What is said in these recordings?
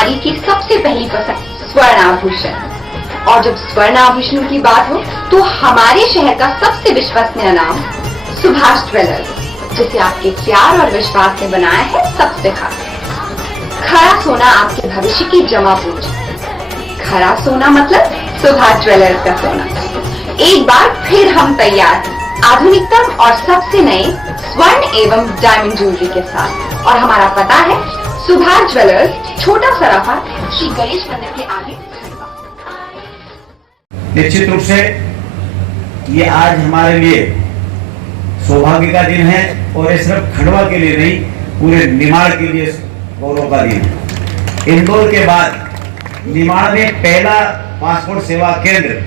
नारी की सबसे पहली पसंद स्वर्ण आभूषण। और जब स्वर्ण आभूषणों की बात हो तो हमारे शहर का सबसे विश्वसनीय नाम सुभाष ज्वेलर्स, जिसे आपके प्यार और विश्वास ने बनाया है सबसे खास। खरा सोना आपके भविष्य की जमा पूंजी। खरा सोना मतलब सुभाष ज्वेलर्स का सोना। एक बार फिर हम तैयार हैं आधुनिकतम और सबसे नए स्वर्ण एवं डायमंड ज्वेलरी के साथ। और हमारा पता है सुभाष ज्वेलर्स, छोटा सराफा, श्री गणेश मंदिर के आगे। निश्चित रूप से ये आज हमारे लिए सौभाग्य का दिन है और ये सिर्फ खंडवा के लिए नहीं, पूरे निमाड़ के लिए गौरव का दिन है। इंदौर के बाद निमाड़ में पहला पासपोर्ट सेवा केंद्र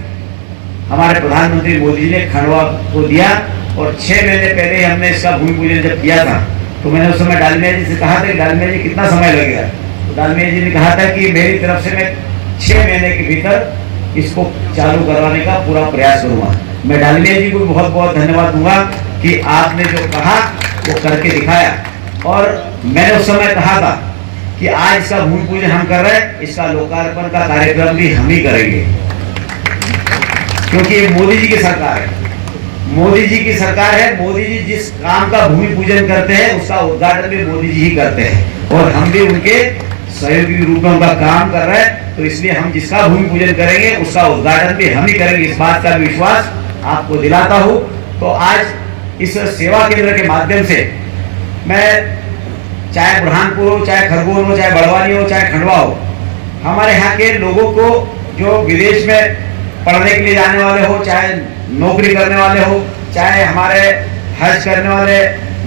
हमारे प्रधानमंत्री मोदी जी ने खंडवा को दिया। और 6 महीने पहले हमने इसका भूमि पूजन जब किया था तो मैंने उस समय डालमिया जी से कहा था कि डालमिया जी कितना समय लगेगा। तो डालमिया जी ने कहा था कि मेरी तरफ से मैं 6 महीने के भीतर इसको चालू करवाने का पूरा प्रयास करूंगा। मैं डालमिया जी को बहुत बहुत धन्यवाद दूंगा कि आपने जो कहा वो करके दिखाया। और मैंने उस समय कहा था कि आज इसका भूमि पूजन हम कर रहे हैं, इसका लोकार्पण का कार्यक्रम भी हम ही करेंगे, क्योंकि ये मोदी जी की सरकार है। मोदी जी की सरकार है। मोदी जी जिस काम का भूमि पूजन करते हैं उसका उद्घाटन भी मोदी जी ही करते हैं और हम भी उनके सहयोगी रूप में उनका काम कर रहे हैं। तो इसलिए हम जिसका भूमि पूजन करेंगे उसका उद्घाटन भी हम ही करेंगे, इस बात का भी विश्वास आपको दिलाता हूँ। तो आज इस सेवा केंद्र के माध्यम से मैं, चाहे बुरहानपुर हो, चाहे खरगोन हो, चाहे बड़वानी हो, चाहे खंडवा हो, हमारे यहाँ के लोगों को जो विदेश में पढ़ने के लिए जाने वाले हो, चाहे नौकरी करने वाले हो, चाहे हमारे हज करने वाले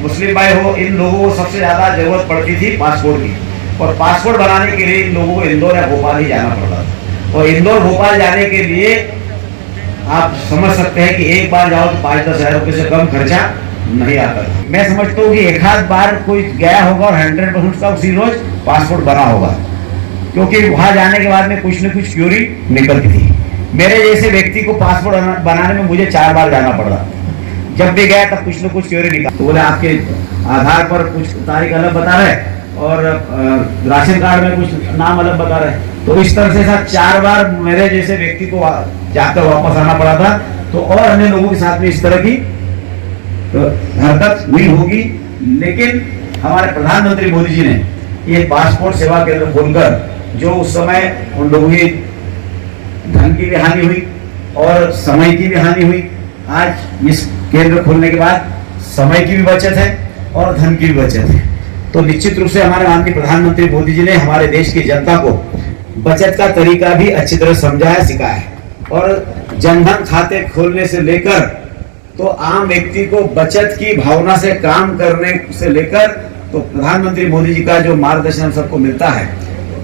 मुस्लिम भाई हो, इन लोगों को सबसे ज्यादा जरूरत पड़ती थी पासपोर्ट की। और पासपोर्ट बनाने के लिए इन लोगों को इंदौर या भोपाल ही जाना पड़ता था। और इंदौर भोपाल जाने के लिए आप समझ सकते हैं कि एक बार जाओ तो 5-10 हज़ार रुपये से कम खर्चा नहीं आता। मैं समझता हूँ कि एक आध बार कोई गया होगा और 100% उसका उसी रोज पासपोर्ट बना होगा, क्योंकि वहां जाने के बाद में कुछ न कुछ क्यूरी निकलती थी। मेरे जैसे व्यक्ति को पासपोर्ट बनाने में मुझे 4 बार जाना पड़ा। जब भी गया तब कुछ न कुछ क्यूरी निकला। तो बोले आपके आधार पर कुछ तारीख अलग बता रहे और राशन कार्ड में कुछ नाम अलग बता रहे। तो इस तरह से 4 बार मेरे जैसे व्यक्ति को जाकर वापस आना पड़ा था। तो और अन्य लोगों के साथ में इस तरह की हरकत हुई होगी, लेकिन हमारे प्रधानमंत्री मोदी जी ने ये पासपोर्ट सेवा केंद्र खोलकर, जो उस समय उन लोगों की धन की भी हानि हुई और समय की भी हानि हुई, आज इस केंद्र खोलने के बाद समय की भी बचत है और धन की भी बचत है। तो निश्चित रूप से हमारे माननीय प्रधानमंत्री मोदी जी ने हमारे देश की जनता को बचत का तरीका भी अच्छी तरह समझाया, सिखाया। और जनधन खाते खोलने से लेकर तो आम व्यक्ति को बचत की भावना से काम करने से लेकर, तो प्रधानमंत्री मोदी जी का जो मार्गदर्शन हम सबको मिलता है,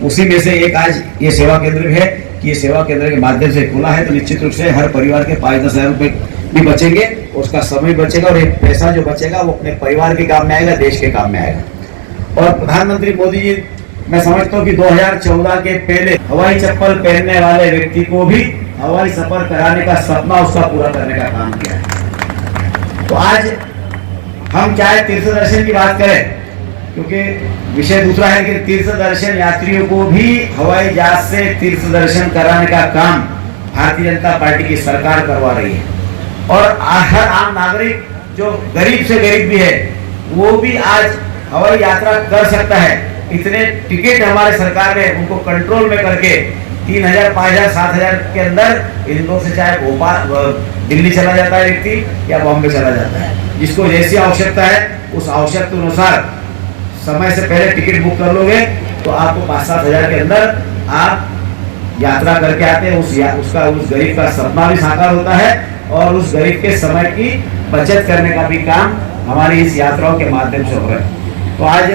उसी में से एक आज ये सेवा केंद्र भी है कि ये सेवा केंद्र के माध्यम से खुला है। तो निश्चित रूप से हर परिवार के 5-10 हज़ार रुपए भी बचेंगे, उसका समय बचेगा और एक पैसा जो बचेगा वो अपने परिवार के काम में आएगा, देश के काम में आएगा। और प्रधानमंत्री मोदी जी, मैं समझता हूँ कि 2014 के पहले हवाई चप्पल पहनने वाले व्यक्ति को भी हवाई सफर कराने का सपना उसका पूरा करने का काम किया है। तो आज हम चाहे तीर्थ दर्शन की बात करें, क्योंकि विषय दूसरा है कि तीर्थ दर्शन यात्रियों को भी हवाई जहाज से तीर्थ दर्शन कराने का काम भारतीय जनता पार्टी की सरकार करवा रही है। और हर आम नागरिक जो गरीब से गरीब भी है वो भी आज हवाई यात्रा कर सकता है। इतने टिकट हमारे सरकार ने उनको कंट्रोल में करके 3,000, 5,000, 7,000 के अंदर इंदौर से चाहे भोपाल, दिल्ली चला जाता है व्यक्ति या बॉम्बे चला जाता है। जिसको जैसी आवश्यकता है उस आवश्यकता अनुसार समय से पहले टिकट बुक कर लोगे तो आपको 5-7 हज़ार के अंदर आप यात्रा करके आते हैं। उस गरीब का सपना भी साकार होता है और उस गरीब के समय की बचत करने का भी काम हमारी इस यात्राओं के माध्यम से हो रहा है। तो आज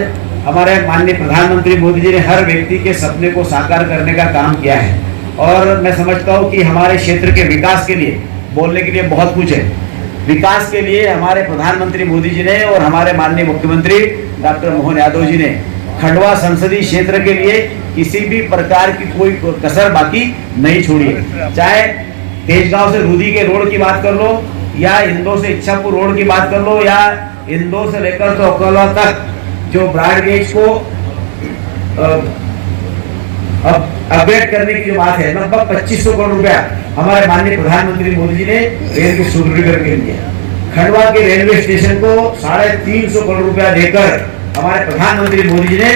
हमारे माननीय प्रधानमंत्री मोदी जी ने हर व्यक्ति के सपने को साकार करने का काम किया है। और मैं समझता हूँ कि हमारे क्षेत्र के विकास के लिए बोलने के लिए बहुत कुछ है। विकास के लिए हमारे प्रधानमंत्री मोदी जी ने और हमारे माननीय मुख्यमंत्री डॉक्टर मोहन यादव जी ने खंडवा संसदीय क्षेत्र के लिए किसी भी प्रकार की कोई कसर बाकी नहीं छोड़ी है। चाहे तेजगांव से रूदी के रोड की बात कर लो, या इंदौर से इच्छापुर रोड की बात कर लो, या इंदौर से लेकर तो अकोला तक जो ब्रॉड गेज को अब अपग्रेड करने की जो बात है, लगभग 2500 करोड़ रुपया हमारे माननीय प्रधानमंत्री मोदी जी ने रेल को सुदृढ़ीकरण के लिए, खंडवा के रेलवे स्टेशन को 350 करोड़ रुपया देकर हमारे प्रधानमंत्री मोदी जी ने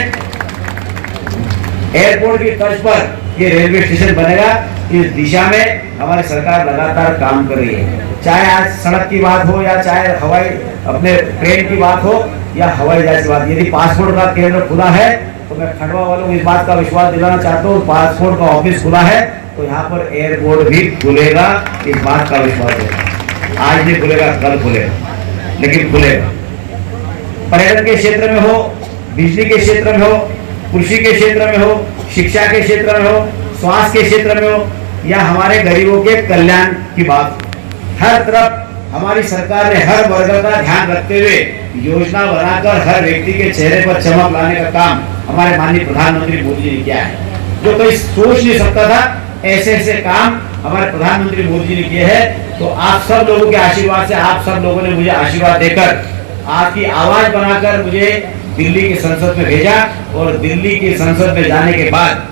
एयरपोर्ट की तर्ज पर ये रेलवे स्टेशन बनेगा। इस दिशा में हमारी सरकार लगातार काम कर रही है। चाहे आज सड़क की बात हो या चाहे हवाई अपने ट्रेन की बात हो या हवाई जहाज की बात। यदि पासपोर्ट का केंद्र खुला है तो मैं खंडवा वालों को इस बात का विश्वास दिलाना चाहता हूँ, पासपोर्ट का ऑफिस खुला है तो यहाँ पर एयरपोर्ट भी खुलेगा, इस बात का विश्वास है। आज नहीं खुलेगा, कल खुलेगा, लेकिन खुलेगा। पर्यटन के क्षेत्र में हो, बिजली के क्षेत्र में हो, कृषि के क्षेत्र में हो, शिक्षा के क्षेत्र में हो, स्वास्थ्य के क्षेत्र में हो या हमारे गरीबों के कल्याण की बात, हर तरफ हमारी सरकार ने हर वर्ग का ध्यान रखते हुए योजना बनाकर हर व्यक्ति के चेहरे पर चमक लाने का काम हमारे माननीय प्रधानमंत्री मोदी जी ने किया है। जो कोई सोच नहीं सकता था, ऐसे ऐसे काम हमारे प्रधानमंत्री मोदी जी ने किए हैं। तो आप सब लोगों के आशीर्वाद से, आप सब लोगों ने मुझे आशीर्वाद देकर, आपकी आवाज बनाकर मुझे दिल्ली की संसद में भेजा और दिल्ली की संसद में जाने के बाद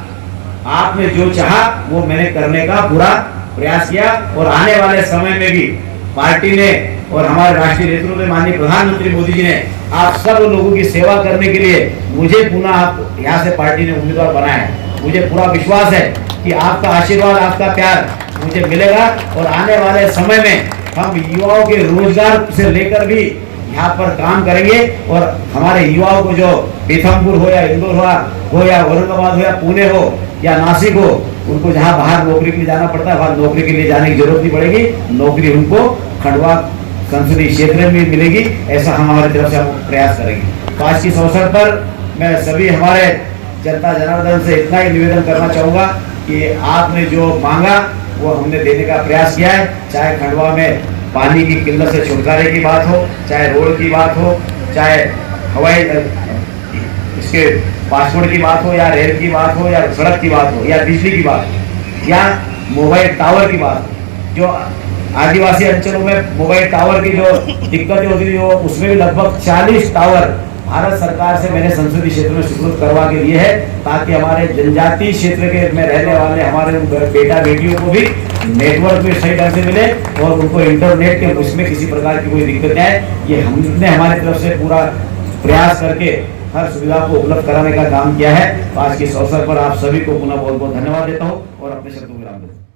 आपने जो चाहा वो मैंने करने का पूरा प्रयास किया। और आने वाले समय में भी पार्टी ने और हमारे राष्ट्रीय नेतृत्व में माननीय प्रधानमंत्री मोदी जी ने आप सब लोगों की सेवा करने के लिए मुझे पुनः यहाँ से पार्टी ने उम्मीदवार बनाया है। मुझे पूरा विश्वास है कि आपका आशीर्वाद, आपका प्यार मुझे मिलेगा और आने वाले समय में हम युवाओं के रोजगार से लेकर भी यहाँ पर काम करेंगे। और हमारे युवाओं को जो पीथमपुर हो या इंदौर हो या औरंगाबाद हो या पुणे हो या नासिक हो, उनको जहाँ बाहर नौकरी के लिए जाना पड़ता है वहाँ नौकरी के लिए जाने की जरूरत नहीं पड़ेगी। नौकरी उनको खंडवा संसदीय क्षेत्र में मिलेगी, ऐसा हम हमारी तरफ से हम प्रयास करेंगे। तो आज के इस अवसर पर मैं सभी हमारे जनता जनार्दन से इतना ही निवेदन करना चाहूँगा कि आपने जो मांगा वो हमने देने का प्रयास किया है। चाहे खंडवा में पानी की किल्लत से छुटकारे की बात हो, चाहे रोड की बात हो, चाहे हवाई इसके पासपोर्ट की बात हो या रेल की बात हो या सड़क की बात हो या बिजली की बात हो या मोबाइल टावर की बात हो। जो आदिवासी अंचलों में मोबाइल टावर की जो दिक्कतें होती थी वो उसमें भी लगभग 40 टावर भारत सरकार से मैंने संसदीय क्षेत्र में स्वीकृत करवा के लिए है, ताकि हमारे जनजातीय क्षेत्र के में रहने वाले हमारे बेटा बेटियों को भी नेटवर्क में सही ढंग से मिले और उनको इंटरनेट के उसमें किसी प्रकार की कोई दिक्कत नहीं आए। ये हमने हमारी तरफ से पूरा प्रयास करके हर सुविधा को उपलब्ध कराने का काम किया है। आज के इस अवसर पर आप सभी को पुनः बहुत बहुत धन्यवाद देता हूँ और अपने शब्दों को विराम देता हूँ।